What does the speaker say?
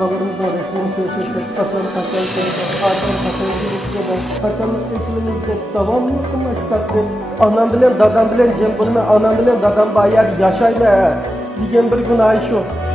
babalarımızın resmini köşede, kaçanı kaçanı ekilimizde devamlı kılmışlar. Anam bilen, dadam bilen, cem bulma, anam bilen, dadam bayar yaşayma. Digen bir gün ay şu.